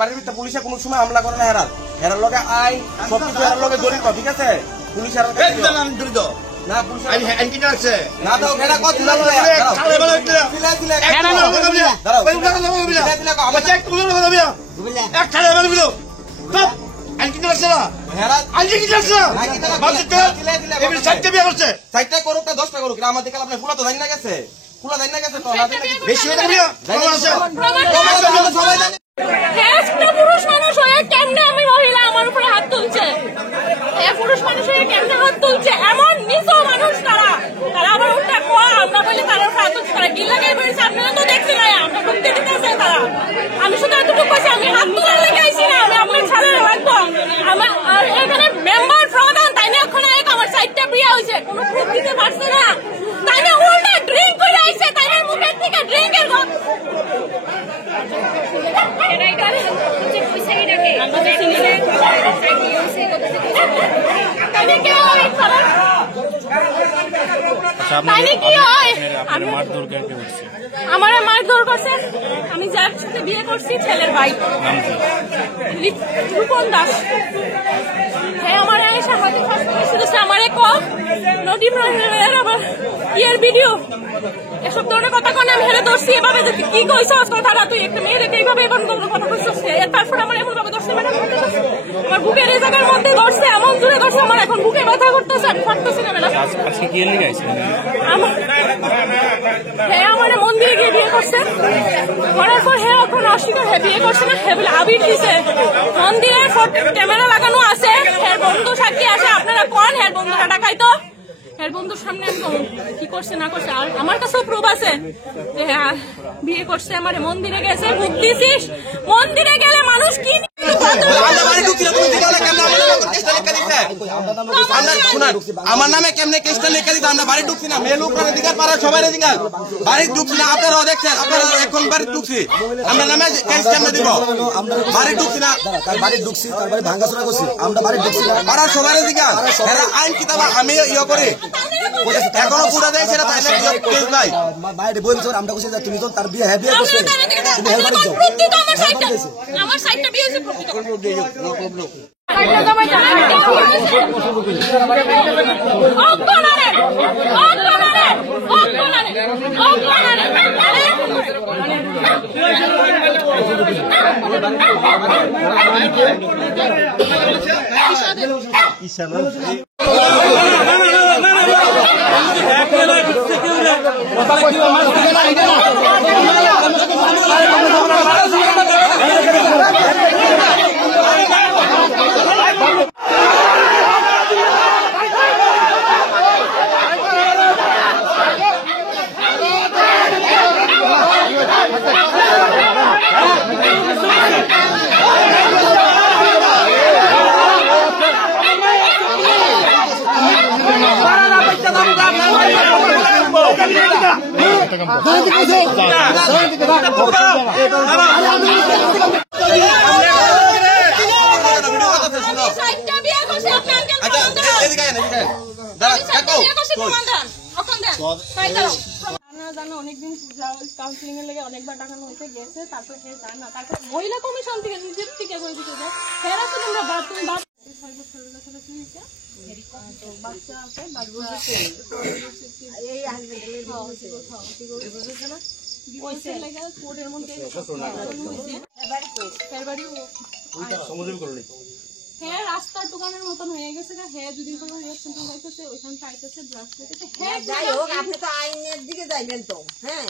বাড়ির ভিতরে পুলিশে কোনো সময় হামলা করে না। হেরার লগে আইন সবকিছু হেরার লগে জড়িত, ঠিক আছে? পুলিশ হেরার জড়িত না, পুলিশ আইন কি আছে না। দাও এটা কত দাও খালে বলে দিলা দিলা আমার চেক করে দাও বিয়া এক খালে বলে দিলো সব আইন কি আছে না। হেরা আইন কি আছে না বাচ্চা দিলা দিলা এই সাইডে বিয়া করছে, সাইডটা করুক না 10টা করুক, আমার দিকে আপনি ফুলা তো জানি না গেছে, ফুলা জানি না গেছে তো না বেশি হয়ে বিয়া জানি আছে সবাই জানে। একটা পুরুষ মানুষ হয়ে কেমনে আমি মহিলা আমার উপরে হাত তুলছে, পুরুষ মানুষ হয়ে কেমনে হাত তুলছে, এমন নিজ মানুষ তারা আবার উল্টা কোয়া আমরা বলি তারা হাত তুলছে, তারা কি লাগে বলছে আপনারা তো দেখছি না, আমরা ঢুকতে দিতেছে তারা। আমি শুধু এতটুকু বলছি আমি হাত তোলার লেগে আইছি না, আমি আপনার ছাড়া রাখবো আমার। আর এখানে মেম্বার প্রধান তাই না এখন আমার সাইডটা বিয়ে হয়েছে কোনো প্রুফ দিতে পারছে না, তাই না উল্টা ড্রিঙ্ক করে আইছে, তাই না মুখের থেকে ড্রিঙ্কের আমার মারধর করছে। আমি যার সাথে বিয়ে করছি ছেলের ভাই রূপন দাস, হ্যাঁ আমার এসে হয়তো আমার ইয়ের ভিডিও এসব ধরনের কথা কোন আমি হেরে ধরছি এভাবে কি কইছ তারা তুই একটা মেয়ে রেখে এইভাবে এখন কথা কইছিস, তারপর আমার এখন ভাবে ধরছে ম্যাডাম আমার বুকের এই জায়গার মধ্যে ধরছে, এমন জোরে ধরছে আমার এখন বুকে ব্যথা করতেছে, আমি পারতেছি না ম্যাডাম। আজকে কি এনে গেছে হ্যাঁ আমার মন্দিরে গিয়ে বিয়ে করছে, করার পর হ্যাঁ এখন অস্বীকার হ্যাঁ বিয়ে করছে না, হ্যাঁ বলে আবির দিছে মন্দিরে ক্যামেরা লাগানো আছে, হ্যাঁ বন্ধু সাক্ষী আছে, আপনারা কোন হ্যাঁ বন্ধুটা ডাকাইতো এর বন্ধুর সামনে একদম কি করছে না করছে। আর আমার কাছেও প্রুফ আছে যে হ্যাঁ বিয়ে করছে, আমার মন্দিরে গেছে ভোগ দিছিস, মন্দিরে গেলে মানুষ কি আমার নামে কেমনে কেসটা লেখা দিতে আমরা বাড়ি ঢুকছি না, মেয়ে লোক দিকার পাড়া সবাই দিকার বাড়ি ঢুকছি না, আপনারাও দেখছেন আপনারা এখন বাড়ি ঢুকছি আমরা নামে কেস কেমনে দিব, বাড়ি ঢুকছি না বাড়ি ঢুকছি তারপরে ভাঙাচোরা করছি আমরা বাড়ি ঢুকছি না পাড়ার সবাই দিকার আইন কিতাব আমি ইয়ে করি এখনো পুরা দেয় সেটা ভাই বাইরে বলছো আমরা বলছি তুমি তো তার বিয়ে হ্যাঁ বিয়ে করছে তুমি হেলপার যাও আমার সাইডটা বিয়ে হয়েছে অনেকদিন কাউন্সিলিং এর লেগে অনেকবার ডাকানো হয়েছে গেছে, তারপর সে যায় না, তারপর মহিলা কমিশন থেকে নিজের থেকে করে দিতে যায় ফেরা তো তোমরা তুমি বাচ্চা আছে কোর্টের মধ্যে হ্যাঁ রাস্তার দোকানের মতন হয়ে গেছে না, হ্যাঁ যদি কোনো রিয়াকশন হইতেছে ওইখান চাইতেছে ড্রাগ করতেছে, হ্যাঁ যাই হোক আপনি তো আইনের দিকে যাইবেন তো হ্যাঁ